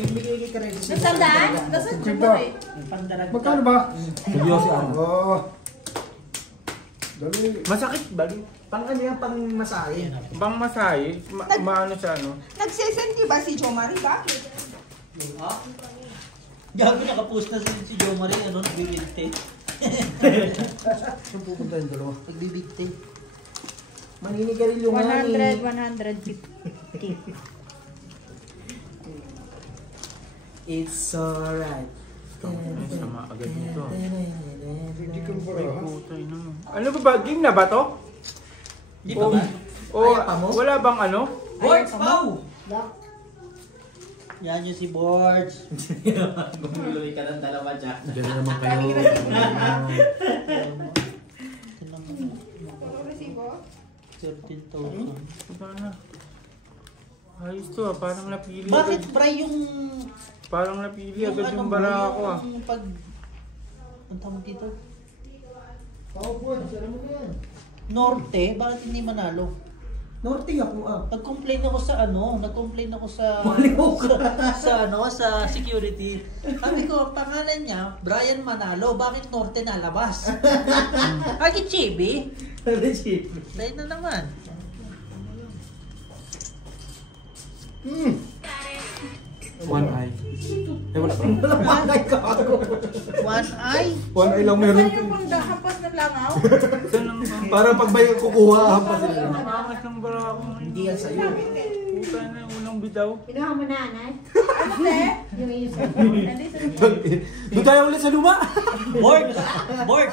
Mamimigay ka rin. Nasandaan? Nasaan mo eh? Magkano ba? Seryoso ano? Oo. Dali. Masakit ba? Pang ano yan? Pang masahe. Bang masahe? Maano siya ano? Nagsisend ba si Jo Marie? Bakit? Ha? Gabi nakapost na si Jo Marie, ano, nagbibigte. Saan pupunta yung dalawa? Nagbibigte. Maninigarilyo nga ni... 150. It's alright. Ay, sama agad nito. Hindi ko pa Ay, ha? putay na. Ano ba? Game na ba to? Di ba ba? O, Ayaw pa mo? wala bang ano? Boards, Pau! Yan yung si Boards. Gumuloy ka ng dalawa dyan. Diyan na naman kayo. Resibo? 13,000. Wala na. Ayos to ah, parang napili Bakit, agad. Bray, yung... Parang napili agad yung bara ko ah. Yung pag... Ang tawag dito? Powerboard, alam mo na yan. Norte, bakit hindi manalo? Norte ako ah. Nag-complain ako sa sa security. Sabi ko, pangalan niya, Brian Manalo, bakit Norte nalabas? Bakit Chibi? Dahil na naman. One eye. Wala pa. Malapagay ka ako. One eye? One eye lang meron. Saan yung panghampas ng langaw? Saan ang Para pag may kukuha, hampas sila. angas ng bara ko? Hindi yan sa'yo. Puta na, unang bitaw. Kinuha mo na, Anay? Ano te? Yung isa. Doon tayo ulit sa luma. Board! Board!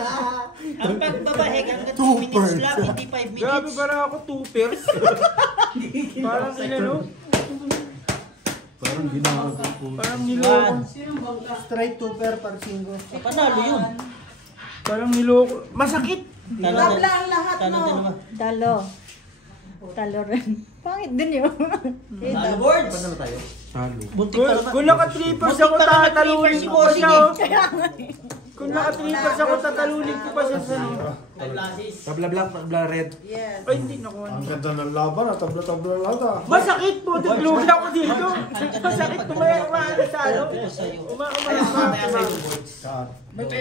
Ang pagbabahe hanggang 2 minutes lang, hindi 5 minutes. Grabe bara ako, two-pairs. Parang inano, Parang ginawa ko. parang niloko. Straight to pair par singo. Panalo yun. Parang niloko. Masakit! Tabla ang lahat Talo mo. dalawa. Talo. Talo rin. Pangit din yun. Talo boards! Paano tayo? Talo. Buntik pa naman. Kung naka-trippers ako, Buntik pa naman tatalunin trippers si ko pa siya. Bossing oh. Kung naka-trippers ako, tatalunin ko pa siya sa Tabla black, tabla red. Yes. Ay, hindi nakuha. Ang ganda ng laban ah. Tabla-tabla lang ah. Masakit po! Naglugi ako dito! Masakit kumaano sa ano? Ito sa'yo. Saan? Doon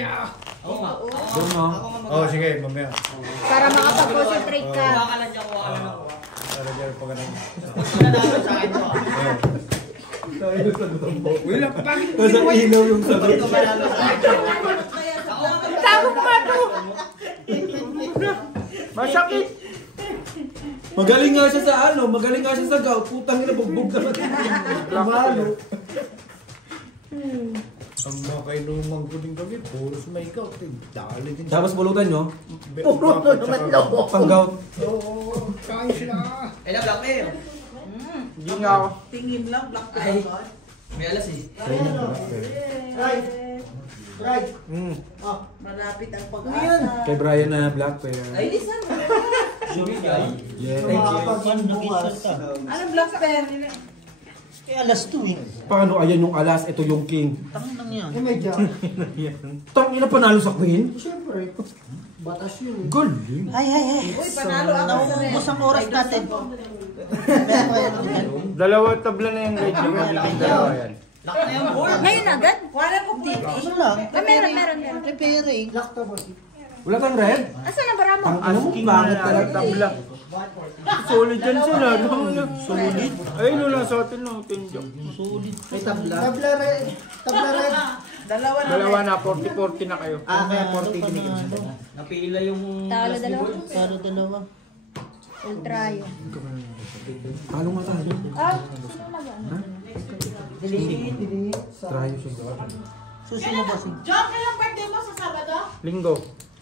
no? Oh, sige, mamaya. Para makapag-concentrate ka. Para dyan pa ganun. Wala, bakit Nasa ilaw yung sabi. Tago ko ba ito? Masakit! Magaling nga siya sa ano, magaling nga siya sa gout. Putang ina, bugbog naman. Tumalo. Ang mga kainumang ko din kami, puro sumaikaw. Dali din. Tapos bulutan nyo, Puro to naman loko. pang gout. Oo, kain sila. Ilang black mail? Hindi nga ako. Tingin lang, black to black. May alas eh. Right. Right. Malapit ang Ano pag-asa. Kay Brian na black pair. Ay, lisan mo. Yeah. Paano nag-insult ka? Anong black pen? Eh, alas 2 eh. Paano? Ayan yung alas, ito yung king. Tangan lang yan. Eh, may jack. Tang ina panalo sa queen? Siyempre. Batas yun. Galing. Ay. Uy, panalo ako sa Naubos ang oras natin. Dalawa tabla na yung guide yung magiging dalawa yan. Ngayon agad? Wala ko TV. Ano lang? Meron. Repairing. Lock to boss. Wala kang red? Asan ang bara mo? Ang ano mo, Asking pangit na talaga. tabla. Solid yan sila. Solid? Ayun nung nasa atin no. Solid. May tabla. Tabla red. Tabla red. Dalawa na. Dalawa na, 40-40 na kayo. Kaya 40 binigyan siya. Napila yung... Talo dalawa. Talo dalawa. Ultra yun. Talo nga tayo. Sino nag-ano? Trayo siya. Susi mo ba si? John, kailang birthday mo sa Sabado? Linggo.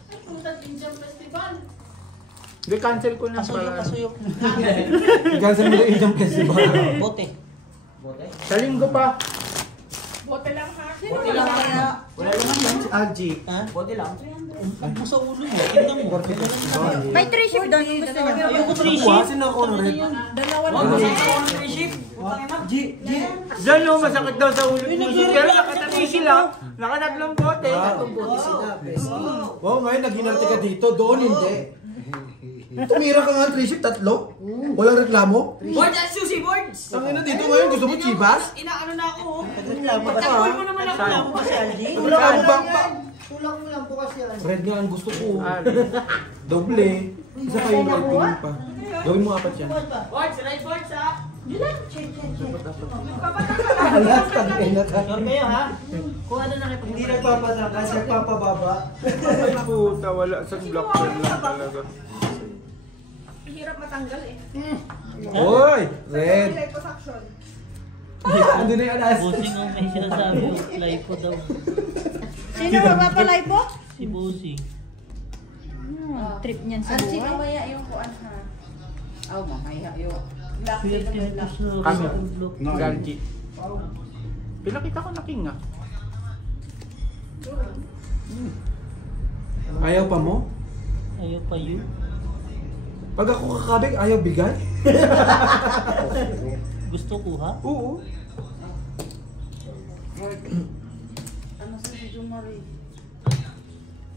Ay, punta din Jam Festival. Hindi, cancel ko na Pasuyo, para. pasuyo. Cancel mo na yung festival. Bote. Sa linggo pa. Bote lang ha. Sino lang kaya? Wala naman yan si Algie. Ha? Bote lang. Ang sa ulo mo. Tingnan mo. May 3 ship doon yung gusto niya. Ayoko 3 sheep. Buwasin na ako ng red. Dalawa na. Diyan yung masakit daw sa ulo. Pero nakatabi sila. Nakatatlong bote. Buti sila. Best. Wow, ngayon naghinarte ka dito. Doon hindi. Tumira ka nga 3 shift, 3? Walang reklamo? Boards at sushi boards! Ang ina dito ngayon, gusto mo chibas? Inaano na ako. Reklamo ka Pagkakul mo naman ako. Reklamo ka si Aldi. Reklamo ba? Tulak mo lang po kasi yan. Red nga ang gusto ko. Doble. Isa pa yung red pink pa. Gawin mo 4 yan. Boards, right boards ha. Alas, tangin na tayo. Sure kayo ha? Kung ano na kayo. Hindi nagpapataka, siya papababa. Ay puta, wala sa block lang talaga. Hirap matanggal eh. Oy! Red! Liposuction. Andun na yung alas. Busing ang may sinasabi. Lipo daw. Sino mapapalay po? Si Busing. Trip niyan sa Ansi, buhay. mamaya yung kuan ha. Oh, mamaya yung. Black Swerte pin nito sa Kami. ulo. Gargi. Pinakita ko na king ah. Ayaw pa mo? Ayaw pa yun. Pag ako kakabig, ayaw bigay? Gusto ko ha? Oo. Ano sa si Jumari?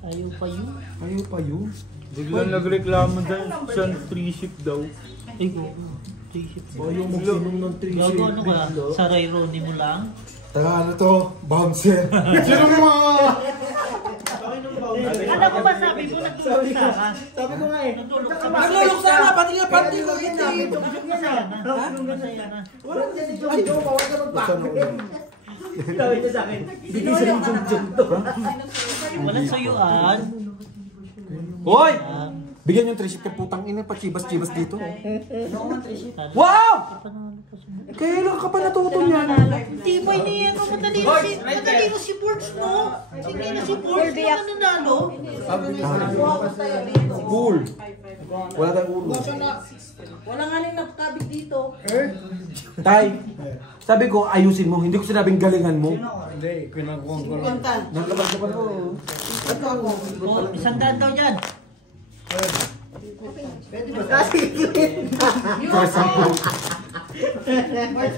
Ayaw pa yun. Ayaw pa yun. Biglang nagreklamo dahil siya 3 shift daw. Ay, go. 3 shift. Ayaw magsinong ng 3 Gago shift. ano ka? Saray Ronnie mo lang? Tara, ano to? Bouncer. Sino mo mga? Ano ko ba sabi mo? Nagtulog ka? Sabi ko nga eh. Nagtulog ka ba? Naglulok sana, pati nga pati ko Kaya ito. Masaya na. Masaya na. Wala siya si Jojo, bawal ka magpakit. Sabi niya sa akin. Bigay sa yung Jojo to. Walang suyuan. Hoy! Ah, Bigyan yung 3 shift ka putang ina, pa-chibas-chibas dito. kala- Wow! Panalo pa siya. Kaya lang ka pa natuto niyan. Tibay niya ano, madali na si Bords, no? Hindi na si Bords na nanalo. Cool. Wala tayong ulo. Wala nga nang nakabig dito. Tay, sabi ko ayusin mo, hindi ko sinabing galingan mo. Hindi, kinakuha ko lang. Kuntan. Nakabag ko pa to. Ito ako. Oh, 100 daw dyan.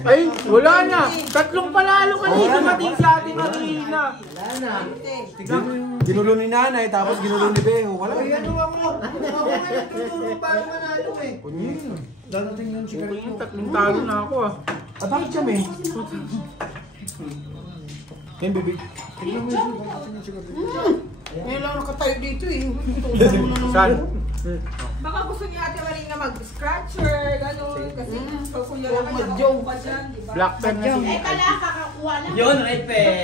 Ay, wala na! 3 panalo ka dito dumating sa atin kanina. Ginulo ni nanay, tapos ginulo ni Beho. Wala. Ay, ano ako? Ako nga nagtuturo para manalo eh. Dadating yung Okay, chicken. 3 talo na ako ah. Ah, bakit siya, may? Yan, baby. Ngayon lang nakatayo dito eh. Saan? Baka gusto niya Ate Marina mag-scratcher, gano'n. Kasi pag kuya lang kayo, Mag-jong. pa dyan, di ba? Black pen na si Eh, kala kakakuha lang. Yun, red pair.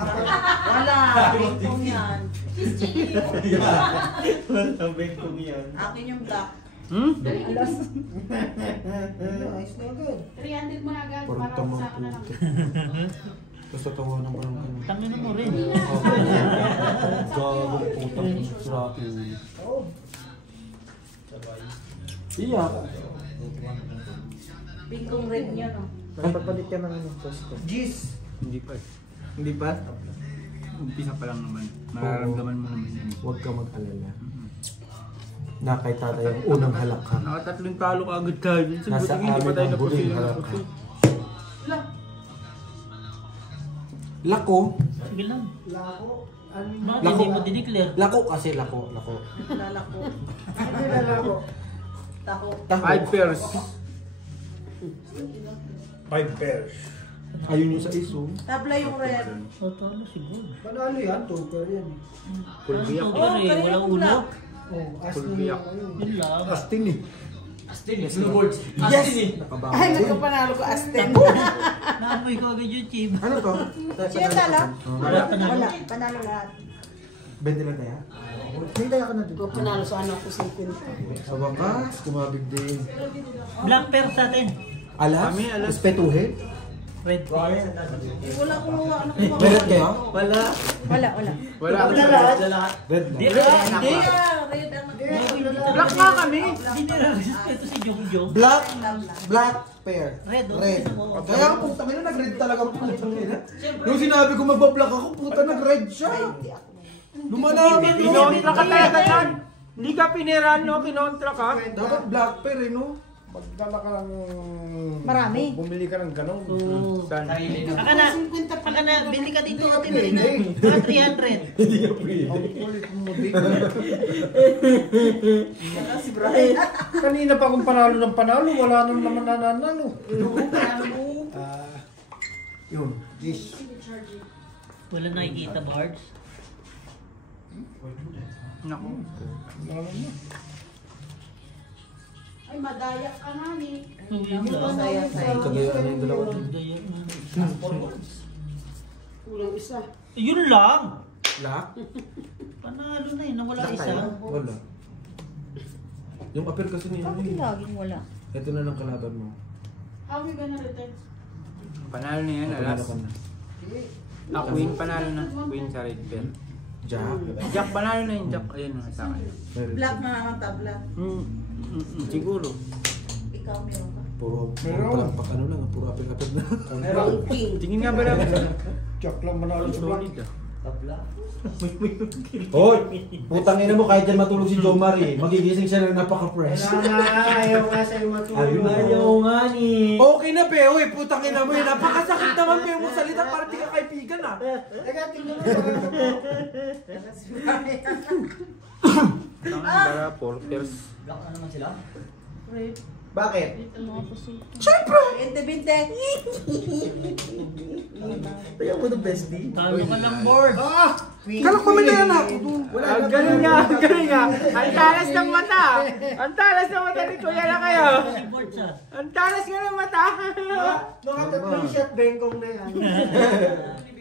Wala. Bentong yan. Akin yung black. Hmm? Ayos na agad. 300 mo na agad. Parang Para tamang sa akin na lang. puto. Basta tawanan ko lang kayo. Tangin mo rin. Gagawin putang sirati. Iyak. Bingkong red niya, no? Papalit ka ng ano, posto. Jeez. Hindi pa eh. Hindi pa? Umpisa pa lang naman. Mararamdaman mo naman yun. Huwag ka mag-alala. Na kay tatay ang unang halakhan. Nakatatlong talo ka agad tayo. Sa Nasa buting hindi pa amin tayo ang huling napusil. halakhan. Lako. Sige lang. Lako. Ano yung Bakit Lako. hindi mo dineclare? Lako kasi lako. Lalako. lalako? Tako. 5 pairs. 5 pairs. Ayun yung sa iso. Tabla yung red. O, talo siguro. Panalo yan, tuker yan. Full biyak. Ano to, eh, walang ulo. Oh, as Full na biyak. Yun lang. Astin eh. Yes! Nakabago. Ay, nagkapanalo ko Aston. Naamoy ko agad yung chib. Ano to? Sino talo? Wala pa na. Wala. Panalo lahat. 20 lang kaya? Hindi ako na dito. Panalo sa ano ko 50. Sa wakas, kumabig din. Black pair sa atin. Alas? Kami, alas. Espetuhe? Red pair. Wala ko ano ko. Meron kayo? Wala. Wala. Red Hindi, lang. hindi. Red ang Black nga kami. Hindi nire-respeto si Jojo. Black pair. Red, oh. Red. Kaya ako putang ina, nag-red talaga po. Nung sinabi ko magbablock ako, puta nag-red siya. Lumalapit. Kinontra ka talaga yan. Hindi ka piniran, no? Kinontra ka. Dapat black pair eh, no? Magdala ka ng... Marami. Bumili ka ng ganon. Saan? Aka na, bili ka dito Ate Marina. Mga 300. Ang kulit mo, Dick. Si Brian. Kanina pa akong panalo ng panalo, wala nang naman nananalo. Yun, this. Wala nakikita Bards. Naku. Wala na. Ay, madaya ka nga ni. Saya. Kagaya ano yung dalawa. Kulang isa. Yun lang. Lock? Panalo na yun, nawala isa. Wala. Yung appeal kasi niya. Bakit laging wala? Ito na lang kalaban mo. How we gonna return? Panalo na yan, alas. Queen panalo na. Queen sa red pair. Jack. Jack panalo na yung Jack. Ayun na sa akin. Black na naman tabla. Siguro. Ikaw meron ka. Puro palampak ano lang, puro apel-apel na. Meron king. Tingin nga ba lang? Jack lang manalo sa black. Solid ah. Hoy! Putang ina mo kahit dyan matulog si Jomar eh. Magigising siya na napaka-fresh. Ayaw nga sa'yo matulog. Ayaw nga ni. Okay na Peo eh, putang ina mo eh. Napakasakit naman Peo mo salita para di ka kaibigan ah. Teka, tingnan mo sa ano mo. Si Brian. Para porters. Black na naman sila. Bakit? Mga pusito. Binte. Kaya mo ng bestie. Talo ka lang board. Kalak pa man yan ako. Ganun nga. Ang talas ng mata. Ang talas ng mata ni Kuya na kayo. Si board siya. Ang talas nga ng mata. Mga tatlong shot bengkong na yan.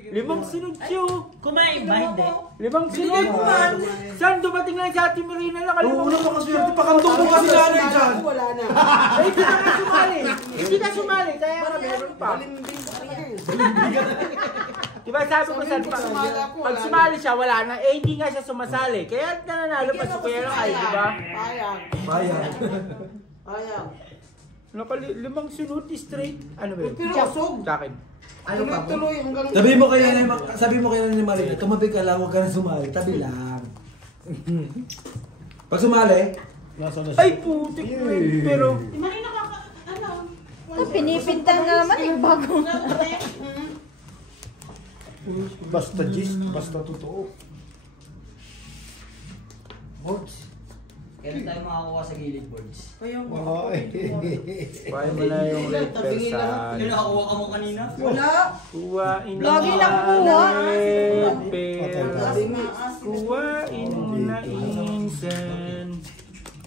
5 sunod siyo. Kumain ba hindi? 5 sunod. Saan dumating lang sa Ate Marina na Oo, napakaswerte. Pakandong mo kasi nanay dyan. Wala na. Hindi ka nga sumali. Hindi ka sumali. Kaya nga meron pa. Diba sabi ko saan pa? Pag sumali siya, wala na. Eh, hindi nga siya sumasali. Kaya nananalo pa si Kuya na kayo, diba? Bayang. Bayan. Limang sunod straight. Ano ba yun? Pero usog. Sa akin. Ano pa? Tuloy hanggang... Sabi mo kaya ni Marina, tumabi ka lang, huwag ka na sumali. Tabi lang. Pag sumali, Nasa na siya. Ay, putik mo yun. Pero, Di Marina ka, ano? Pinipinta na naman yung bago. Basta gist, basta totoo. Boards. Kailan tayo makakuha sa gilid boards? Wala eh. kuhain mo na yung red person. nakakuha ka mo kanina? Wala. Kuhain mo Lagi na nakukuha. red pair. Sabi nga. Kuhain mo na insan.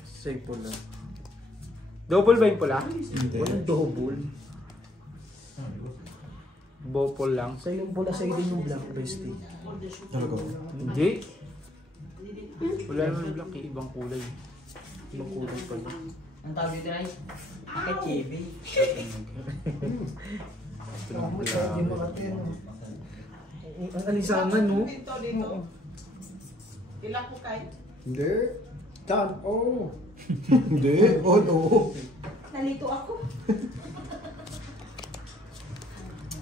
Say pula. Double ba yung pula? Walang double. Bopol lang. Sa yung pula sa din yung black bestie. talaga. Hindi. Wala naman black eh. Ibang kulay. Ibang kulay pala. Ang tawag dito ay Kachibi. Ito lang pula. Ang alisangan, no? Dito. Ilang ko kahit. Hindi. Tan, oh. Hindi, no. Nalito ako.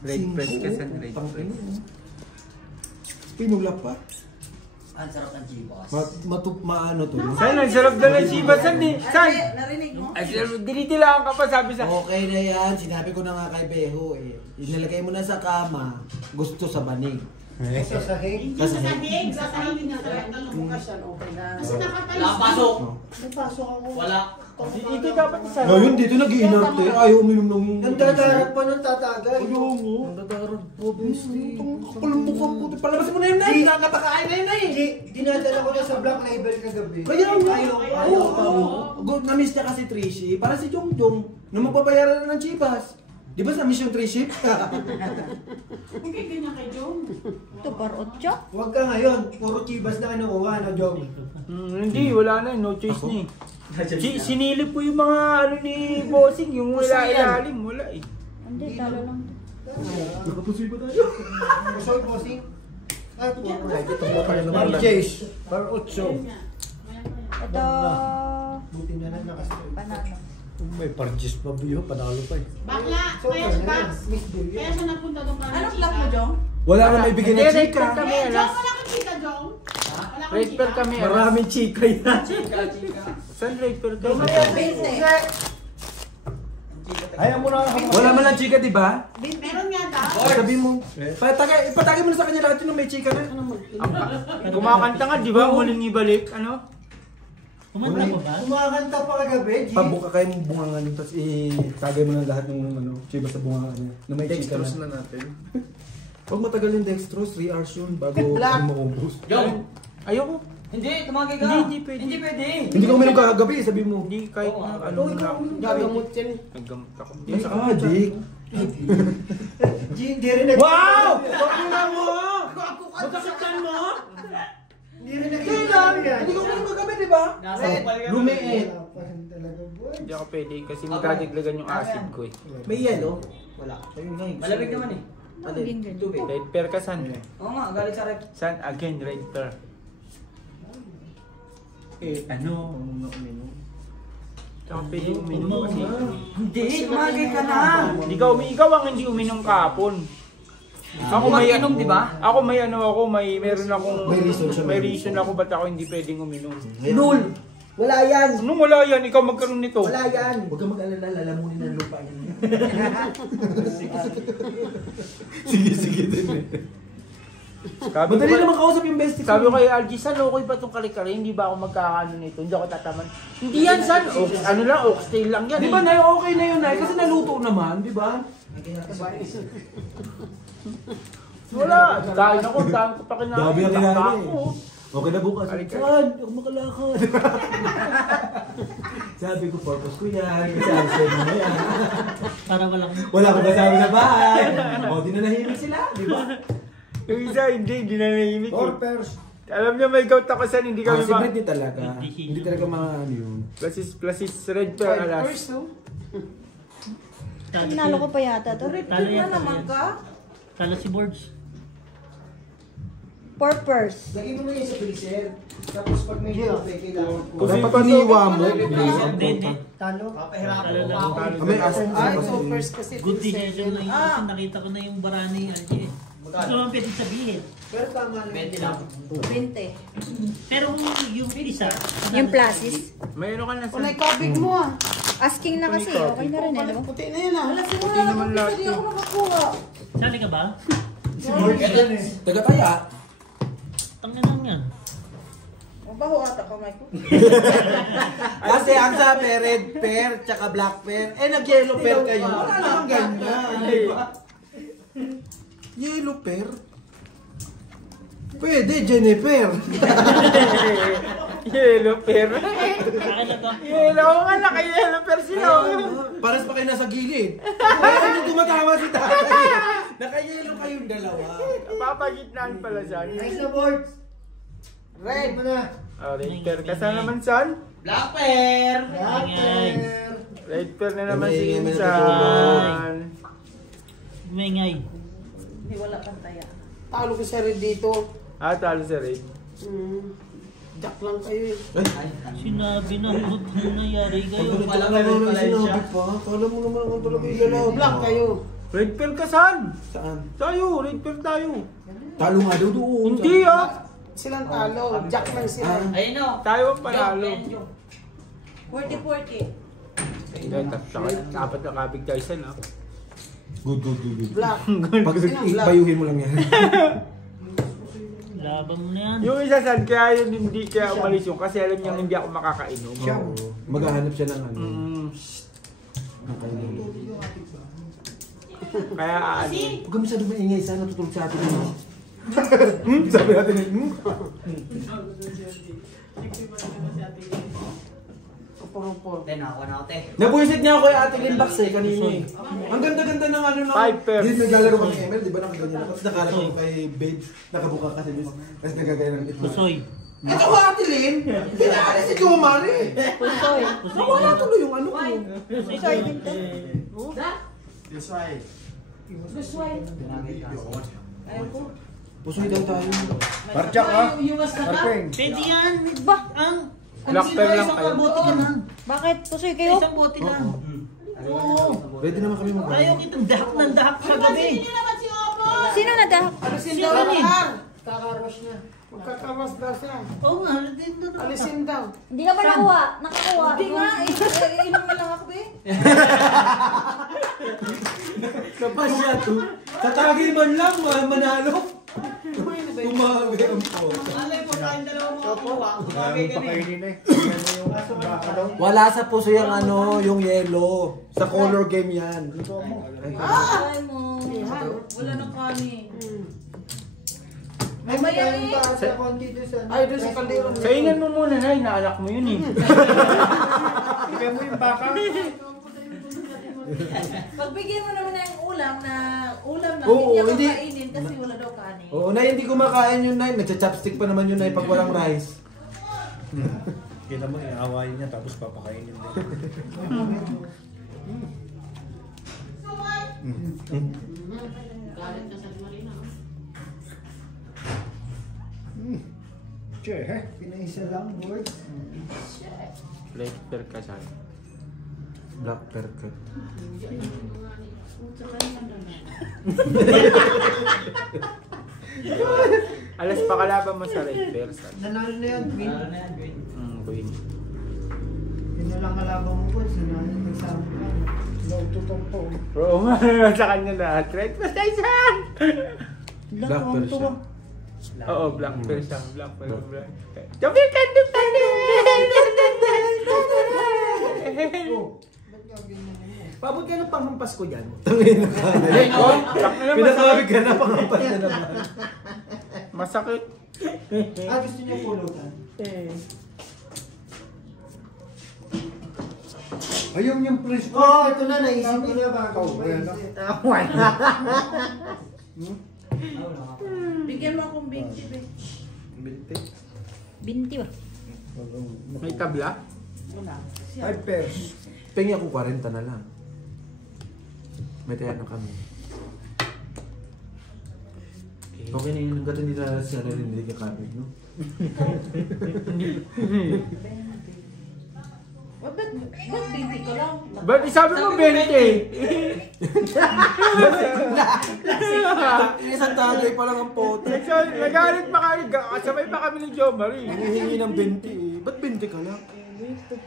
Red press ka sa red Tang- press. Pinulap pa. Ang sarap ng chibas. Maano to. no? Saan? Ang sarap daw ng Shiba. Saan? Saan? Narinig mo? Ay, dinitilaan ka pa sabi sa... Okay na yan. Sinabi ko na nga kay Beho eh. Inilagay mo na sa kama. Gusto sa banig. Sa sahig. Hindi sa sahig. Sa sahig na talaga. Bukas yan, okay na. Kasi nakatalis. Wala pasok. May pasok ako. Wala. Ito dapat isa. Ngayon dito nag-iinarte. Ayaw uminom ng... Ang dadarag pa ng tatagay. Ayaw mo. Ang dadarag po, bestie. Kapalumbukan po. Palabasin mo na yun na. Nakatakain na yun na eh. Dinadala ko na sa black label kagabi. Kaya nga. Ayaw pa mo. Na-miss niya kasi 3-ship. Para si Jong Jong. Nung magpapayaran na ng chibas. Di ba na-miss yung 3-ship? Hindi ganyan kay Jong. Ito, par 8. Huwag ka ngayon. Puro chibas na kinukuha na, Jong. Hindi, wala na. No choice na eh. Sinilip ko yung mga ano ni Bossing. Yung wala ilalim. Wala eh. Hindi, talo lang. Nakatusoy ba tayo? Kusol, bossing. Ay, puro. Itong mo tayo Par naman. Jace. Par 8. Ito, Buti na lang nakasal. panalo. May par Jace pa biyo. Panalo pa eh. Bakla. Kaya Miss Bulyo. Kaya siya napunta doon para Anong black mo, Jong? Wala na may bigyan Hindi, ng red chika. pair kami. Jong, Alas. wala kang kita, Jong. Wala kang Red pair kami. Alas. Maraming chika yan. Saan red pair kami? Ayaw mo na ako. Wala man lang chika, di ba? Meron nga daw. Sabi mo. Ipatagay mo na sa kanya lahat yung may chika na. Kumakanta nga, di ba? Muling ibalik, ano? Kumanta mo ba? Kumakanta pa kagabi, G. Pabuka kayo mong bungangan yun, tapos itagay mo na lahat ng ano, chiba sa bungangan niya. Na may chika Dextrose na. na natin. Huwag matagal yung dextrose, 3 hours yun bago Black. maubos. Ayoko. Hindi, tumagay ka. Hindi pwede. Hindi pwede. Hindi ka uminom kagabi, sabi mo. Hindi, kahit na ano na. Gagamot yan eh. Naggamot ako. Dick. G, hindi rin nag- Wow! Bakuna mo! Matakitan mo? Hindi rin nag- Kailan? Hindi ka uminom kagabi, di ba? Lumiit. Hindi ako pwede kasi magdadagdagan yung acid ko eh. May yellow? Wala. Ayun nga, Malamig naman eh. Maging ganyan. Tubig. Red pear ka san? Oo nga, galing sa rep. San? Again, red pear. Ano? Hindi ako pwede uminom kasi. Hindi, tumagay ka na. Ikaw ang hindi uminom kahapon. Ako may Uminom, di ba? Ako may ano ako, meron akong May reason siya. may reason ako ba't ako hindi pwedeng uminom. Lul! Wala yan! Anong wala yan? Ikaw magkaroon nito. Wala yan! Huwag kang mag-alala, lalamunin ng lupa yun. Sige din eh. Sabi ko Madali kay- naman kausap yung bestie Sabi ko kay Algie, San, okay ba itong kare-kare? Hindi ba ako magkakaano nito? Hindi ako tataman. Hindi yan, San. Ano lang, oxtail lang yan. Di ba, Nay? Okay na yun, Nay? Kasi naluto naman, di ba? Wala. Kain ako, dahil ko pa kinain. Dami ang kinain Baka eh. ako. Okay na bukas. Kare-kare. Saan? Ako makalakad. Sabi ko, purpose ko yan. Kasi answer mo na yan. Para walang... Wala akong kasama sa bahay. O, di na nahimik sila, di ba? Yung isa, hindi na nahimik. Or Eh. pairs. Alam niya may gout ako, San. Hindi kami Si Britney talaga. Hindi. Hindi talaga mga ano yun. Plus is red pear alas. Tinalo ko pa yata to. Talo yan. naman ka? Talo si Boards. Purpose. Lagay mo na yun sa freezer. Tapos pag may tubig, kailangan ko. Dapat paniwa mo. Hindi. Talo? Talo lang. May as. Ay, so first kasi Good freezer. decision lang yun kasi nakita ko na yung barani algae. Gusto naman pwede sabihin. Pero tama lang. 20. Pero kung yung isa, Yung plasis. May ano ka na, San. Kabig mo ah. Asking na kasi. Okay na rin eh. Diba? Puti na yun ah. Wala si Puti naman lahat Hindi eh. ako nakakuha. sali ka ba? Taga kaya. Tangin lang yan. Mabaho ata kamay ko. Kasi ang sabi, red pear, tsaka black pear. Eh, nag-yellow pear kayo. Wala naman ganyan. Di ba? Yellow pear? Pwede, Jennifer. Yellow pear. Akin na to. Yellow nga, naka-yellow pear sila. Paras pa kayo nasa gilid. Ay, hindi tumatama si tatay. Naka-yellow kayong dalawa. Papagitnaan pala, San. Nice na boards. Red mo na. Oh, red pear ka saan naman, San? Black pear! Black Ingay. pear. Red pear na naman si May Insan. Umingay. Hindi wala kang taya. Talo ko sa red dito. Talo sa red. Jack lang kayo eh. Sinabi na, huwag kang nangyari kayo. Pala naman sinabi pa. Kala mo naman ako talaga igalaw. Black kayo. Red pear ka saan? Saan? Tayo, red pear tayo. Talo nga daw doon. Hindi ah. Silang talo. Jack lang sila. Ayun o. Tayo ang panalo. 40-40. Dapat na kabig tayo San ah. Good. Black. Pag ibayuhin mo lang yan. Laban mo na yan. Yung isa San, kaya yun hindi kaya umalis yun kasi alam niya hindi ako makakainom. Oo. Maghahanap siya ng ano. Kaya ano. Huwag ka masyado maingay, sana tutulog sa atin. Sabi natin Puro-puro. Nabuisit niya ako kay Ate Limbax eh, kanina eh. Ang ganda-ganda ng ano lang. Five pairs. Hindi, naglalaro kami ML, di ba nakaganyan ako? Tapos nakalap ko kay Babe, nakabuka kasi. Kasi nagagaya ng itlog. Pusoy. Ito ko Ate Lin! Pinaalis si Jomar eh! Pusoy. Nawala tuloy yung ano ko. Pusoy din to. Ayaw ko. Pusoy daw tayo. Parchak ah. Parpeng. Pwede yan. Ba? Black pear lang kayo. Bote ka lang. Bakit? Pusoy kayo? Isang bote lang. Oo. Ready naman kami mag- Ayaw kitang dahak ng dahak sa gabi. Sino nadahak? Alisin Sino daw yun? ang Kakarush na. Magkakamas daw siya. Oo nga, din na naman. Alisin daw. Hindi ka ba nakuha? Nakakuha. Hindi nga. Inom na lang ako eh. Kapasya to. Tatagin man lang, manalo. Tumagay ang po. Alay mo, tayong dalawang mga kuha. Marami pa kayo din eh. Yan na yung baka daw. Wala sa puso yung yung yellow. Sa color game yan. Luto mo. Ay mo. Wala nang kanin. Ay, mayroon pa sa konti doon sa... Ay, doon sa kaldero. Saingan mo muna na, inaalak mo yun eh. Bigyan mo yung baka. Pagbigyan mo naman ng ulam na Oo, hindi hindi. niya kakainin kasi wala daw kanin. Oo, na hindi kumakain yun, Nay. Nagcha-chopstick pa naman yun, Nay, pag walang rice. Kita mo, iawain niya tapos papakainin din. Che, pinaisa lang, boy. Black per kasal. Black percut. Alas pakalaban mo sa red bears. Nanalo na yan, Queen. Queen. Yun na lang kalaban mo po. Sinalo nagsama ka. Naututong po. Oo nga, sa kanya lahat. Red bears na isa! Black Persian. Oo, black bears siya. Black bears. Jump in, Pabot ka ng panghampas ko dyan. Pinakawag ka na, pangapat na naman. Masakit. Ah, gusto niyo pulutan? Ayun yung presko. Oo, ito na. Naisip ko na ba? Bigyan mo akong 20, be. Binti ba? May tabla? Ay, pairs. Pengi ako 40 na lang. May taya na kami. Okay na yun, hanggat hindi na siya narinig ka kapit, no? Ba't 20 ka lang? Ba't isabi mo 20? Isang tagay pa lang ang pote. Nagalit pa kami. Kasabay pa kami ni Jo Marie. Hinihingi ng 20 eh. Ba't 20 ka lang?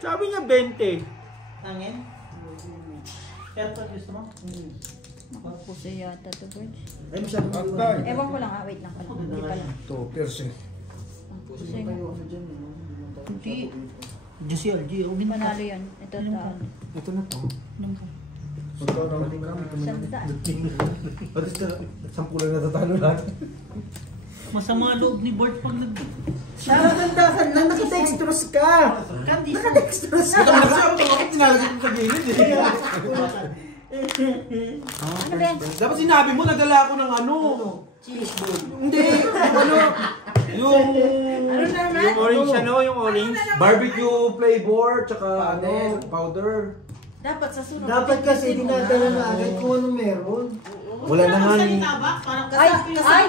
Sabi niya 20. Hangin? Airport gusto mo? Puso yata to, George. Ay, masyado ko. Ewan ko lang wait lang pala. Hindi pala. Ito, piercing. Puso yun. Hindi. Diyos yun, G. Manalo yun. Ito taan. Ito na to. Ito na marami. Sandaan. At least 10 lang natatalo natin. Masama loob ni Bert pag nag... Nakakandakan lang, nakadextrose ka. Nakadextrose ka. Ito kasi ako tinalagay ko sa gilid eh. Ano ba yan? Dapat sinabi mo, nagdala ako ng ano. Hindi, ano. Yung Yung orange ano, yung orange. barbecue flavor, tsaka ano, powder. Dapat sa sunod. Dapat kasi dinadala na agad kung ano meron. Wala na nga ni. Ay! Ay!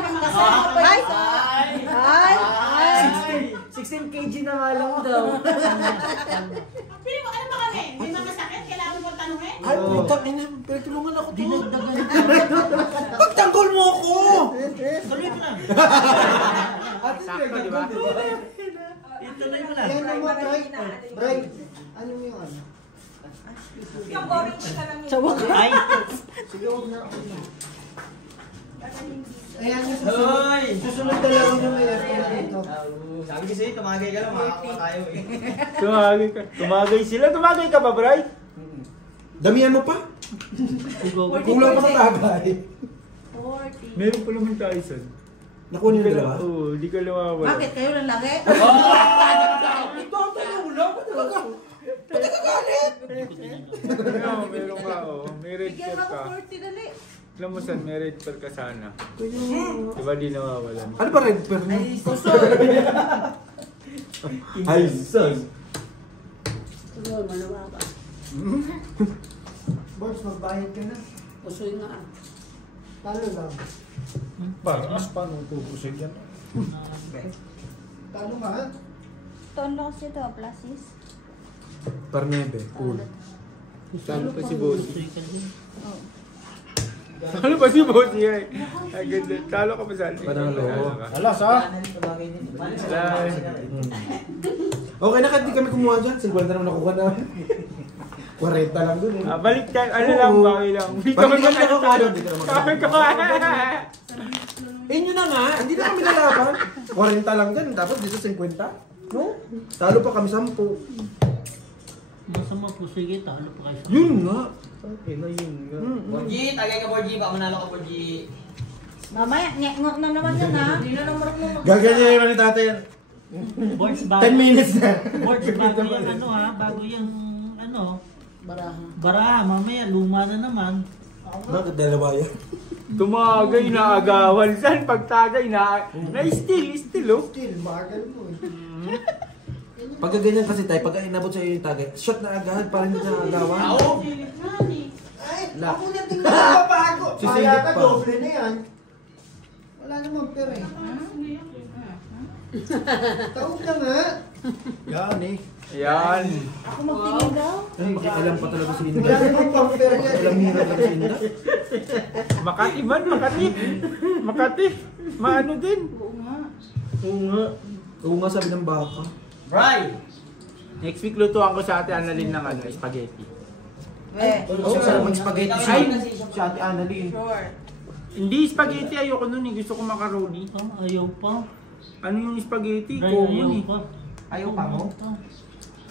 Ay! Ay! 16 kg na nga lang daw. Pili mo, ano ba kami? May mga sakit? Kailangan mo tanungin? Ay, putang ina, pinagtulungan ako to. Pagtanggol mo ako! Tuloy mo na. Sakto, di ba? Ituloy mo na. Yan mo, Bright. Ano mo yung ano? Yung orange ka lang yun. Sa wakas. Ay! Sige, huwag na ako na. Ayan yung susunod. Susunod dalawa na may aircon dito. Sabi ko sa'yo, tumagay ka lang, makakakuha tayo eh. Tumagay ka. Tumagay sila. Tumagay ka ba, Bright? Damihan mo pa? Kulang pa ng tagay. 40. Meron pa naman tayo son. Nakuha yung dalawa? Oo, di ka lumawala. Bakit? Kayo lang laki? Ito ang tayo lang. Pati kagalit! Oo, meron ka. Oo. May red Bigyan per mo ka. ako 40 dali. Alam mo saan, may red per ka sana. Diba di nawawalan? Ano ba red per na? Ay, sus! Boss, magbayad ka na. Usoy nga. Talo lang. Parang mas paano pupusig yan? Talo ka, ha? Taon lang kasi ito, plasis. Per 9, cool. Talo pa si Bossy. Oo. Talo pa si Bossy ay. Ay, ganda. Talo ka pa saan? Panalo. Alas ha? Tumagay din. Okay na, kahit di kami kumuha dyan. 50 naman nakuha namin. 40 lang dun eh. Balik tayo, ano lang, bagay lang. Pag-iwan ka ako, hindi ka naman Sabi ko, Inyo na nga, hindi na kami nalaban. 40 lang din, tapos dito 50. No? Talo pa kami 10. Masama po, sige, talo pa kayo. Yun nga. Okay na yun nga. Borgi, tagay ka Borgi. Baka manalo ka Borgi. Mamaya, ngek-ngok na naman yan ha. Hindi na naman mo mag- Gaganyan yung ni tatay yan. Boards 10 bago. minutes na. Boards bago yung ano ha, bago yung ano. Baraha, mamaya luma na naman. Bakit dalawa yan? tumagay na agawan. Saan pagtagay na still oh. Still, bagal mo eh. Pagka ganyan kasi tayo, pagka inabot sa'yo yung tagay, shot na agad, parang hindi na agawan. Ay, Lock. ako na tingnan ko bago. Sisingit Kaya ka, pa. doble na yan. Wala namang pera eh. Tawag ka nga. Yan eh. Yan. Ako magtingin daw. Ay, makialam pa talaga si Inda. Wala namang pang pera yan. Alam hirap lang si Inda. Makati man, Makati. Makati. Maano din. Oo nga. Oo nga sabi ng baka. Bry! Next week lutuan ko sa ate Annalyn ng ano, spaghetti. Oo, sarap mag-spaghetti siya. Si Ate Annalyn. Hindi spaghetti, ayoko nun eh. Gusto ko macaroni. Ayaw pa. Ano yung spaghetti? Ayaw Common eh. pa. Ayaw pa mo?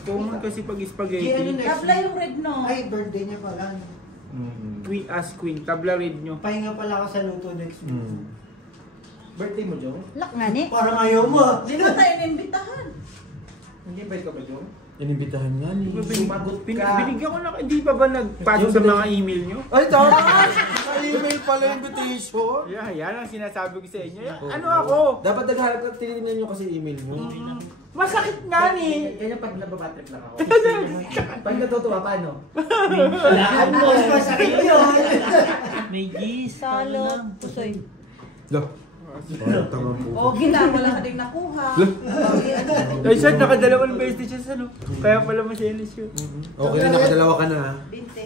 Common kasi pag Kaya ano spaghetti. next Tabla week? yung red no. Ay, birthday niya pala. Queen as queen. Tabla red nyo. Pahinga pala ako sa luto next week. Birthday mo, Jong? Lak nga ni. Parang ayaw mo ah. Hindi naman tayo naimbitahan. Hindi ba ka ba, Jong? Inimbitahan nga ni. Binigyan ko na, hindi pa ba nagpasok sa mga email nyo? Ay, tama! Sa email pala invitation. Yeah, yan ang sinasabi ko sa inyo. Oo. Ano ako? Dapat nagharap ka, tinignan nyo kasi email mo. Masakit nga ni. Kaya pag nababatrip lang ako. Pag natutuwa, paano? Mas masakit yun. May gis. Salot. Pusoy. Loh. Parang tanga po. Okay lang, wala ka din nakuha. Ay, sir, nakadalawang beses siya sa ano. Kaya pala maselis yun. Okay na, nakadalawa ka na. Binte.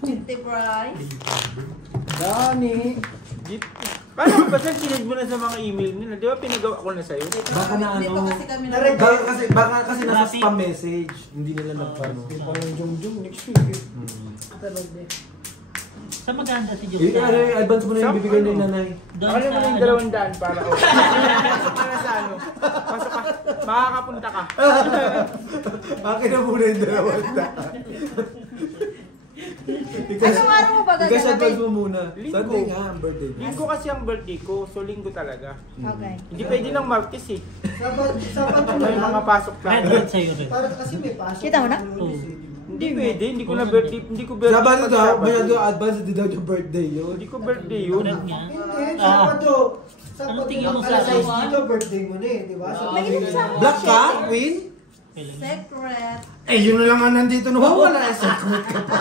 Binte, Bry. Dani. Paano ba sir, sinend mo na sa mga email nila? Di ba pinagawa ko na sa'yo? Baka na Hindi ano. pa kasi kami Na-red. Baka kasi nasa spam message. Hindi nila nagpano. Hindi pa yung jung-jung next week eh. Sa maganda si Eh, ano, Jose. advance mo na yung bibigay ni nanay. Doon Ano sa mo na yung ano. 200 para ako. Pasok ka na sa ano. Pasok ka. Makakapunta ka. Akin na muna yung 200. Anong araw mo ba Ikaw gagawin? advance mo muna. Linggo. Sunday nga ang birthday mo. Linggo kasi ang birthday ko, so linggo talaga. Okay. Hindi pwede ng Martes eh. Sapat mo May mga lang. pasok Red, tayo. red sa'yo rin. Para kasi may pasok. Kita mo na? Hindi pwede, hindi ko na birthday, hindi ko birthday. Sabado pag daw, Sabado. may advance hindi daw yung birthday yun. Hindi ko birthday yun. Red nga. Hindi, Sabado. Anong tingin mo sa Alas 6 asawa? dito, birthday mo na eh, di ba? May kinasama ko Black siya. ka, Queen? Secret. Eh, yun na lang nga nandito no. Wala na secret ka pa.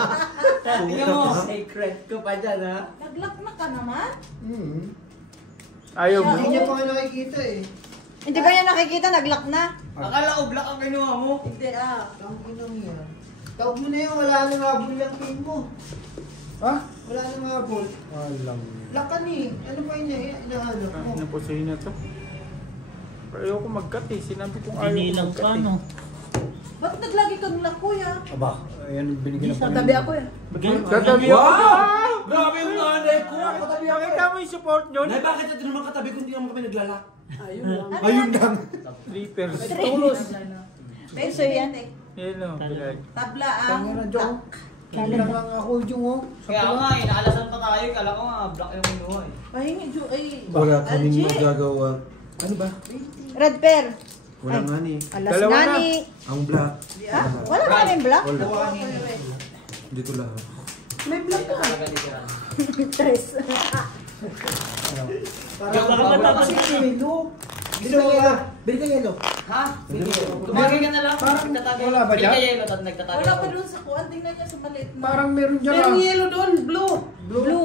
Tingnan mo, secret ko pa dyan, ha? Naglak na ka naman. Ayaw mo. Hindi niya pa nga nakikita eh. Hindi ba yan nakikita? Naglock na. Akala ko black ang kinuha mo. Hindi ah. Ang inang yan. Tawag mo na yun, wala nang habol yung pin mo. Ha? Wala nang habol. Alam. Lakan eh. Ano pa yun inahanap mo? Ano po sa'yo na to? Pero ayoko mag-cut eh. Sinabi kong ayaw ko Binilang mag-cut pa, eh. no? Ba't naglagi kang lak, kuya? Aba, ayan binigyan ng Tabi ako eh. Katabi ako. Wow! Grabe yung nanay ko. Katabi ako. Nakita mo yung support nyo? Nay, bakit ito naman katabi kung hindi naman kami naglalak? Ayun lang. Ayun lang. Sleepers. So yan. Yan o. bilag. Tabla ang Jong. Kaya lang ako yung oh. Kaya ako nga, inaalasan pa tayo. Kala ko nga, black yung kinuha eh. Pahingi, Jo. Ay. Wala kaming Alje. magagawa. Ano ba? Red pair. Wala nga ni. Alas Dalawa nga na. ni. Ang black. Wala na kaming black. Wala. Dito lahat. May black ka. Talaga literal. Tres. Parang kasi yelo. Gusto mo ba? Bili ka yelo. Ha? Sige. Tumagay ka na lang. Nagtatagay. wala ba dyan? Bigay yelo, tapos nagtatagay. Wala pa doon sa kuwan. Tingnan niya sa maliit na. Parang meron dyan Merong ah. yellow doon. Blue.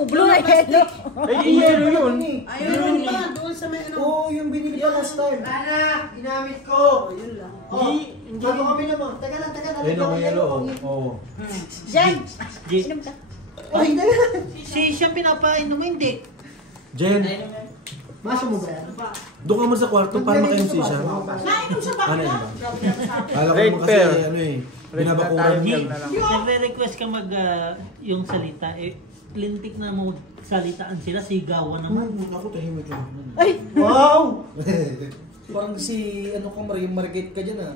Blue na yellow. Ay, di yelo yun. Ayun pa. Doon sa may ano. Oo, yung binili pa last time. Anak, ginamit ko. Yun lang. Hindi. Bago kami naman. Teka lang. Ayun ang yellow. Oo. Jen. Jen. Inom ka. Ay, Si siyang pinapainom mo, hindi. Jen, Maso mo ba yan? doon ka mo sa kwarto para makayong sisya. Nainom siya ba? Ano yun ba? Alam ko Red naman kasi pair. ano eh. Binabakuran tayo, niya. na lang. Nagre-request ka yung salita, lintik na mo salitaan sila, sigawan naman. Ako tahimik lang. Ay! Wow! Parang si, ano ka, Marigate ka dyan ah.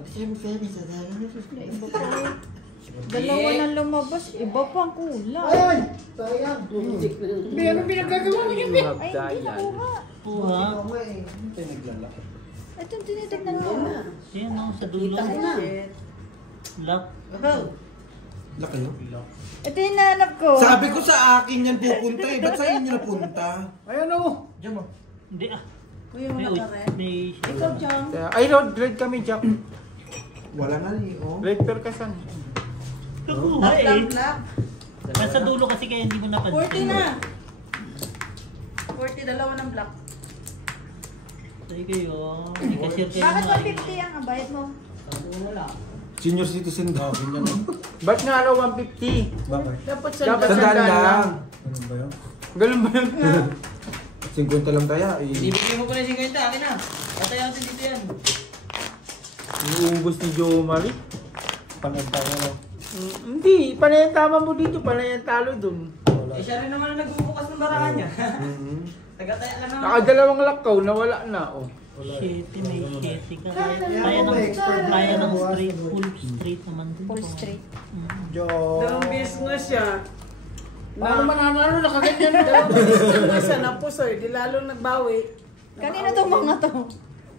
Dalawa na lumabas. Iba pa ang kulay. Ay! Sayang! Ano pinagkagawa niyo? Ay, Ay, hindi nakuha. Puha. Ito yung naglalaki. Ito yung tinitignan ko. Yan o, sa dulo. Lock. Laki yun. Ito yung nanap ko. Sabi ko sa akin yan pupunta eh. Ba't sa inyo napunta? Ayan o. Diyan mo. Hindi ah. Kuya mo May, na ka rin. may, Ikaw, Chang. Ay, no, red kami, Jack. Wala na eh. Oh. Red perkasan. kakuha eh. Nasa dulo kasi kaya hindi mo napansin. 40 na. 40, dalawa ng black. Tayo kayo. Hindi ka share kayo Bakit ng 150 ang bayad mo? Senior citizen daw. Ba't nga araw 150? Bakit? Dapat Sandaan sandaan lang. Ano ba yun? Ganun ba yun? 50 lang tayo. Bibigyan mo pa na 50, akin na. Patay natin dito yan. Inuubos ni Joe Marie. Panantay ano? Hindi, panay ang tama mo dito, panay ang talo dun. Eh siya rin naman ang nagbubukas ng barahan niya. Tagataya lang naman. Nakadalawang lakaw, nawala na. Oh. Shitty, may shitty ka. Kaya ng straight, full straight naman din. Full straight. Dalawang beses nga siya. Paano mananalo na kaganyan na? Dalawang beses nga siya, napusoy. Di lalong nagbawi. Kanino itong mga to?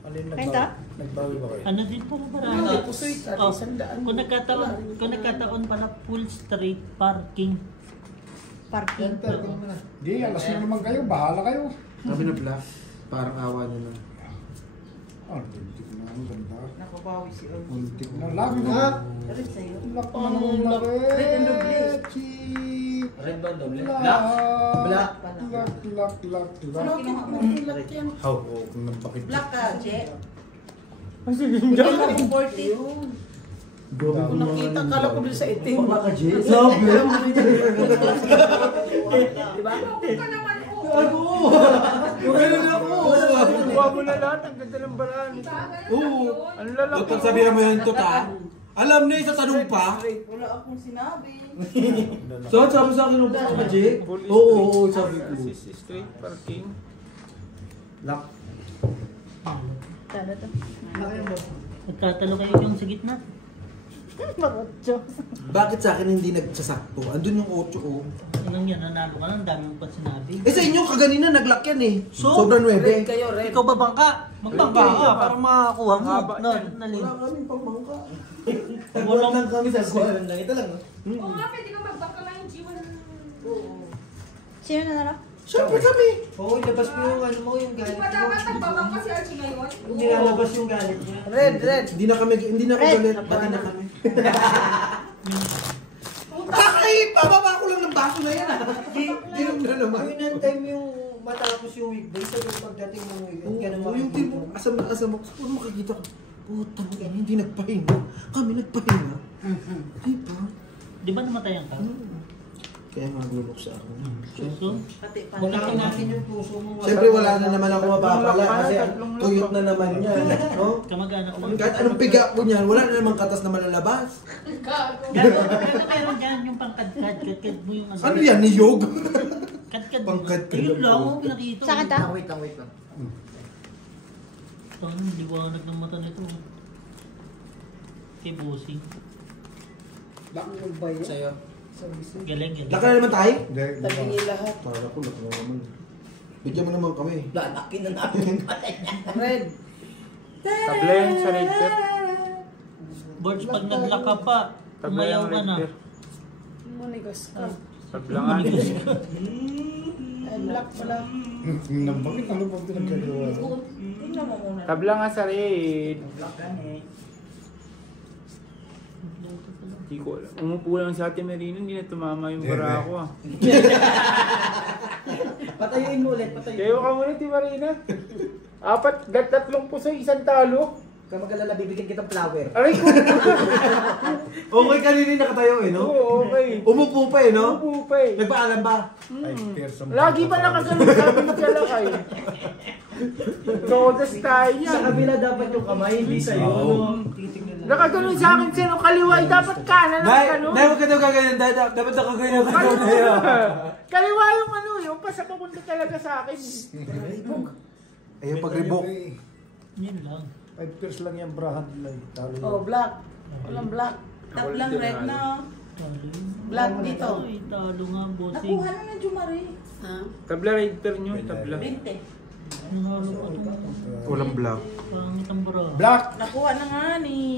Alin Kainta? nagbawi ba kayo? Ano din pala marami. Napusoy, Oh, sandaan. kung nagkataon pala full straight parking. Parking. Di, alas na naman kayo. Bahala kayo. Sabi na bluff. Parang awa nyo na. Ah, muntik na. Ang ganda. Nakabawi si Old. Muntik na. Lagi na. Red sa'yo. Lak na naman laki. Red and doble. Red ba doble? Black. Black pala. Lak. Ano kinuha mo? Black yan. How? Oh, kung nagpakit. Black ka, Je. Sige, Bigyan mo ng 40 yun. Kung nakita, kala ko doon sa itim. Baka J. Diba? Ganun ako. Kuha mo na lahat, ang ganda ng baraan. Oo. Ano lalaki? Huwag kang sabihan mo yun, Tota. Alam na isa tanong pa. Wala akong sinabi. So, sabi sa akin, ba ka, Jake? Full Oo, sabi ko. Straight parking. Lock. Talo to. Nagtatalo kayo yung sa gitna. Marotso. Bakit sa akin hindi nagsasakto? Andun yung 8 oh. Anong yan, nanalo ka lang, dami mo pa sinabi. Eh sa inyo, kaganina naglock yan eh. So, Sobrang 9. Red kayo, red. Ikaw ba bangka? Magbangka Red ka ka. para makakuha mo. Haba No, yan. nalin. Wala kaming pangmangka. Walang lang kami sa square lang. Ito lang. Oo nga, pwede ka magbaka nga yung G1. Sino na nalo? Siyempre kami. Oo, ilabas mo yung ano mo, yung Hindi galit pa dapat nagbabang kasi Archie ngayon. Nilalabas yung galit niya. Red, red. Hindi na kami, hindi na ako Red. galit. Bati na kami. Kakait! Bababa ko lang ng baso na yan ah. Ginom na naman. Kung inantay mo yung matapos yung weekday, sabi ko pagdating mo yung weekend, ganun Oo, yung tipo, asam na asam ako. Puro makikita ko. Putang ina, hindi nagpahinga. Kami nagpahinga. Diba? Di ba namatayan ka? Kaya magulok sa akin. So, Wala natin yung puso mo. Siyempre wala na naman ako mapapala kasi tuyot na naman yan. No? kamag-anak lang. Kahit anong piga ko niyan, wala na naman katas naman ang labas. Gano'n meron dyan yung pangkadkad. Kadkad mo yung Ano yan, niyog? Kadkad mo. Pangkadkad. Ayun lang, oh, pinakita. Sa kanta? Wait lang. Ito, liwanag ng mata nito. Kay Bossing. Laki mo ba yun? Sa'yo. Galing yan. Laka na naman tayo? Hindi, Tabingi lahat. Para ko, laka na naman. Bigyan mo naman kami. Lalakin na namin yung patay niya. Red. Tabla yan sa red pair. Birds, pag nag-lock ka pa, Tabla umayaw yung ka red na. pair. Manigas ka. Tablangan. Ay, black pala. Bakit ano pag pinagkagawa? Tingnan mo muna. Tabla nga sa red. Black yan eh. Hindi ko alam. Umupo lang si Ate Merino, hindi na tumama yung bara ko ah. Patayuin mo ulit, patayuin. Kayo ka muna, Ate Marina. Tatlong puso, isang talo. Kaya mag-alala, bibigyan kitang flower. Aray ko. Okay ka rin nakatayo eh, no? Oo, okay. Umupo pa eh, no? Umupo pa eh. Nagpaalam ba? Lagi ba nakaganon sabi ni Kalakay? Todas tayo Sa yan. kabila dapat yung kamay, hindi sa'yo. Oo. Titignan lang. Nakaganon sa akin siya nung kaliwa, dapat kanan ang ganun. Nay, huwag ka daw gaganon. Dapat nakaganon ka daw na yun. Kaliwa yung ano, yung pasapapunta talaga sa akin. Ayun, pag-rebook. Yun lang. 5 years lang yung brahan nila. Oh, black. Walang black. Tap lang red na. Black dito. Ay, talo nga, bossing. Nakuha na ng Jumari. Ha? Tabla rider nyo, tabla. 20. Nanalo pa ito. Walang black. Pangit ang bra. Black! Nakuha na nga ni...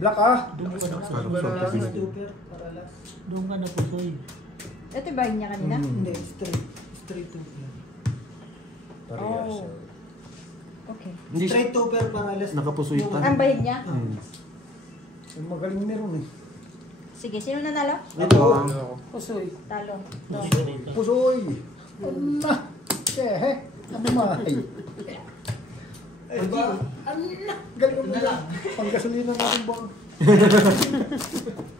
Black ah! Doon ka na Parang pusoy. sa tabi. Doon ka na pusoy. Ito ba niya kanina? Hindi, Straight to per. parehas. Oh. Okay. Hindi siya Straight to per paralas. nakapusuitan. Ang bahid niya? Ang magaling meron eh. Sige, sino nanalo? Ito. Pusoy. Talo. Pusoy! Una! Kehe! Ano mahay? Galing mo na. Panggasolina natin bang.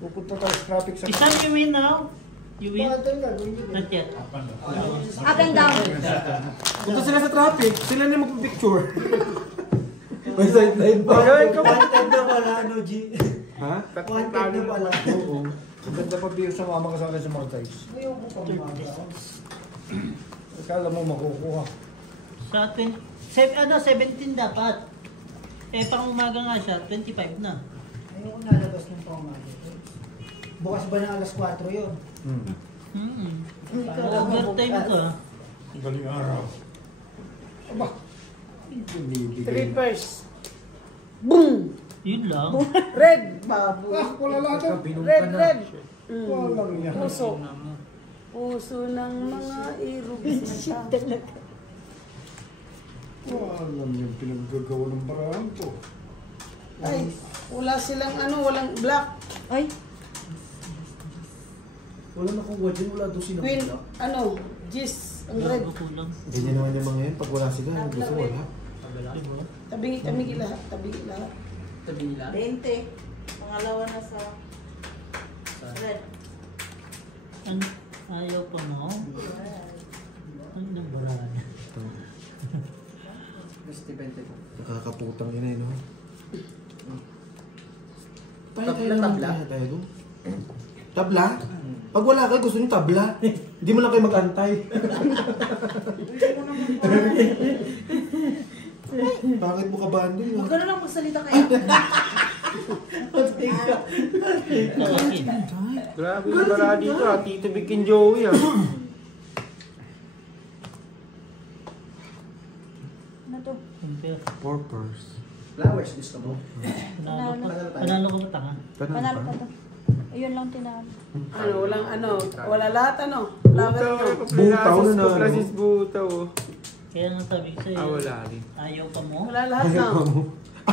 Pupunta tayo sa traffic sa... Isang you win now? You win? Bakit tayo gagawin yun? Not yet. Up and down. Punta sila sa traffic. Sila na magpipicture. May sideline pa. Wanted na pala, ano, G? Ha? Wanted na pala. Oo. Ang ganda pa beer sa mama ka sa akin sa mga guys. Akala mo makukuha. Sa 17 dapat. Eh, pang umaga nga siya, 25 na. Ayoko nalabas ng pamaga. Bukas ba ng alas 4 yun? Overtime ka. Galing araw. Aba! Trippers. Boom! Yun lang. Red. Baboy. Ah, wala lahat. Red, red. Walang yan. Puso. Puso ng mga irubisita. Walang yung pinaggagawa ng barahan ko. Ay, wala silang ano, walang black. Ay, Wala nakuha dyan, wala doon sila. Queen, ano, Gis, ang red. Kulang. Ganyan naman yung mga yan. Pag wala sila, gusto wala. Tabingi lahat, tabingi lahat. Tabi nila. 20. Pangalawa na sa red. Ayaw pa mo? Ay, nang barahan. Gusto 20 ko. Nakakaputang yun eh, no? Tabla? Tayo doon. Tabla? Pag wala kayo, gusto nyo tabla. Hindi mo lang kayo mag-antay. Bakit mo kabando yun? Huwag ka na lang magsalita kayo. Grabe yung bara dito ah. Tito Vic and Joey ah. ano to? Compare. Porpers. Flowers, gusto mo? Panalo ka ba taka? Panalo pa to. Ayun lang tinalo. Ano, walang ano, wala lahat ano. Flower nyo. Butaw na na, Francis Butaw oh. Kaya nga sabi ko sa'yo. Wala rin. Ayaw pa mo? Wala lahat na.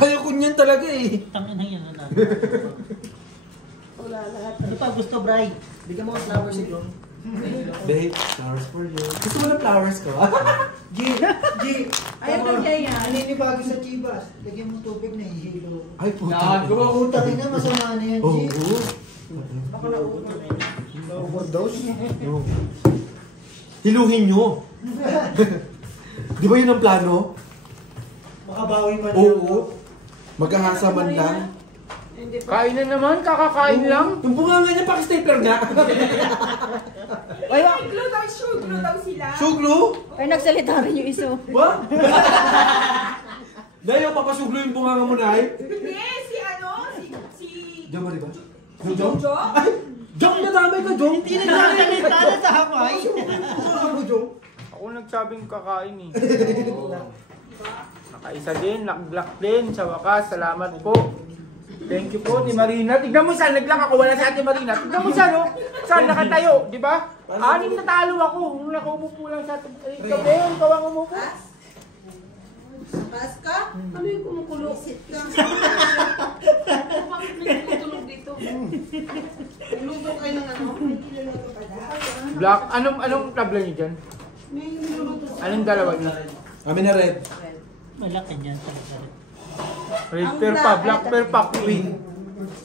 Ayaw ko niyan talaga eh. Tangin na yan. Wala lahat. Ano pa gusto, Bri? Bigyan mo ng flowers si Gron. Babe, flowers for you. Gusto mo ng flowers ko? G! Ayaw na niya yan. Naninibago sa Chivas. Lagyan mo tubig na ihilo. Ay, puta. Utangin na, masama na yan, G. Oo. Overdose? Hiluhin nyo. Di ba yun ang plano? Makabawi man Oo. Magkahasa man lang. Hindi pa. Kain na naman, kakakain lang. Yung bunganga niya, pakistapler nga. Ay, Glue daw, shoe glue daw sila. Suglo? ay nagsalita rin yung iso. What? Dahil papasuglo yung bunganga mo na eh. Hindi, si ano, si... Diyan ba diba? Si Jojo? Ay! Jong, nadamay ka, Jong! Hindi na nakasalita sa Hawaii. Ano, Jong? Ako nagsabing kakain eh. Nakaisa din, nakblock din. Sa wakas, salamat po. Thank you po, ni Marina. Tignan mo saan, nag-lock ako, wala sa atin Marina. Tignan mo saan, no? Saan, nakatayo, di ba? 6 na talo ako. Nung nakaupo lang sa atin. Ikaw ba yun? Ikaw ang umupo. Pass ka? Ano yung kumukulo? Sit ka. Bakit nagtutulog dito? Luto kayo ng ano? Black, anong tabla niyo dyan? May niluluto sa... Anong dalawa niyo? Amin na red. Malaki niyan sa rin. Red pair pa, black pair pa, queen.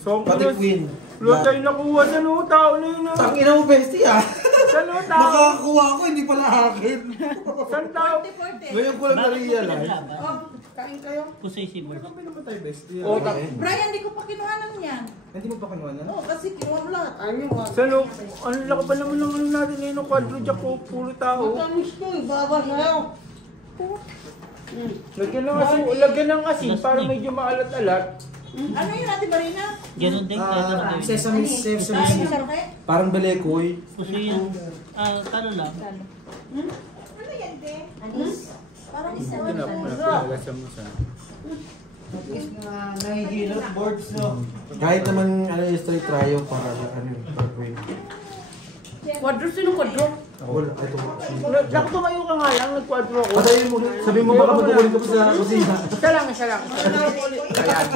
So, Pati queen. Wala tayong nakuha sa no, tao na yun ah. Tangina mo, bestie ah. Sa no, tao. Makakakuha ko, hindi pala akin. Saan tao? Ngayon ko lang na-realize. Oh, Kain kayo. Possessible. Kami naman tayo bestie. O, Brian, di ko pa kinuha ng yan. Hindi mo pa kinuha na? Oo, kasi kinuha mo lahat. Ano? sa loob, ang laki pa naman ng ano natin ngayon, ng quadro jack ko, puro tao. Matamis ko, ibaba sa'yo. Lagyan ng asin para medyo maalat-alat. Ano yun, Ate Marina? Ganun din. Sesame seeds. Ay, sarke? Parang belekoy. Pusoy yan. Kano lang. Ano yan, te? Anis? Parang isa Ito na, pinalasam mo sa... Nahihilot boards, no? Kahit naman ano yung straight tryo para ano para win. Quadro, sino quadro? Wala, ito. Naku, tumayo ka nga lang, nag-quadro ako. Patayin mo, sabihin mo baka magkukulit ka pa sa kusina. Isa lang. Ayan.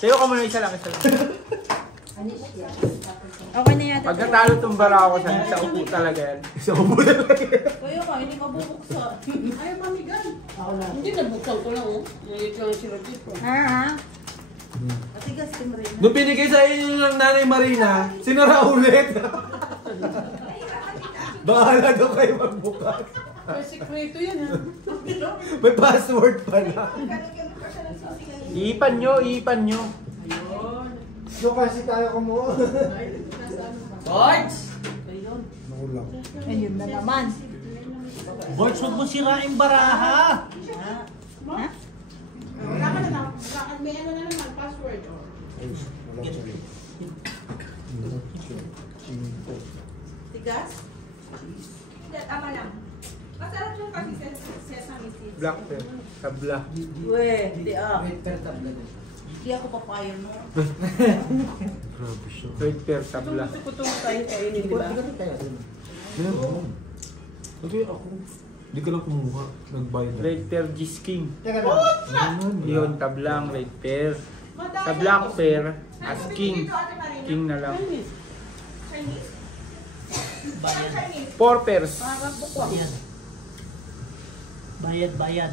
Tayo ka muna, isa lang. Okay na yata. Pag natalo tong bara ako sa upo talaga yan. Isa mo muna lang. Kaya ka, hindi mabubuksan. Ay, mamigan. Hindi, nabuksan ko lang, oh. Ngayon lang si Rodit ko. Ha? Atigas si Marina. Nung pinigay sa inyo ng nanay Marina, sinara ulit. Bahala daw kayo magbukas. May sikreto yan, ha? May password pala. Iipan nyo. So kasi tayo kumuha. Boards! Nakulang. Ayun na naman. Boards, huwag mo siraing baraha. Ha? Wala ka na lang. May ano na naman, password. Tigas? Hindi, tama lang. Masarap yung kasi sesame seeds. Black pen. Tabla. We, hindi ah. Hindi ako papayag mo. Grabe siya. Red pear, tabla. Gusto ko itong tayo kainin, di ba? Meron. Kasi ako, hindi ka lang kumuha. Nagbayad na. Red pear, G's King. Yun, tablang red pear. Sa black pear, as king. King na lang. Chinese? Bayad. Chinese. 4 pairs. Yan. Bayad.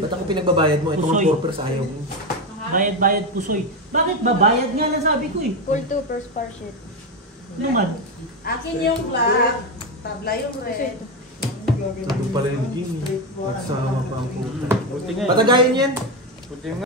Ba't ako pinagbabayad mo? Ito Pusoy. ang purpose ayaw mo. Bayad pusoy. Bakit ba? Bayad nga lang sabi ko eh. Full 2 per spar sheet. Naman. Akin yung black, tabla yung red. Ito pala yung king. Nagsama pa ang puta. Buti nga. Patagayin yan. Buti nga.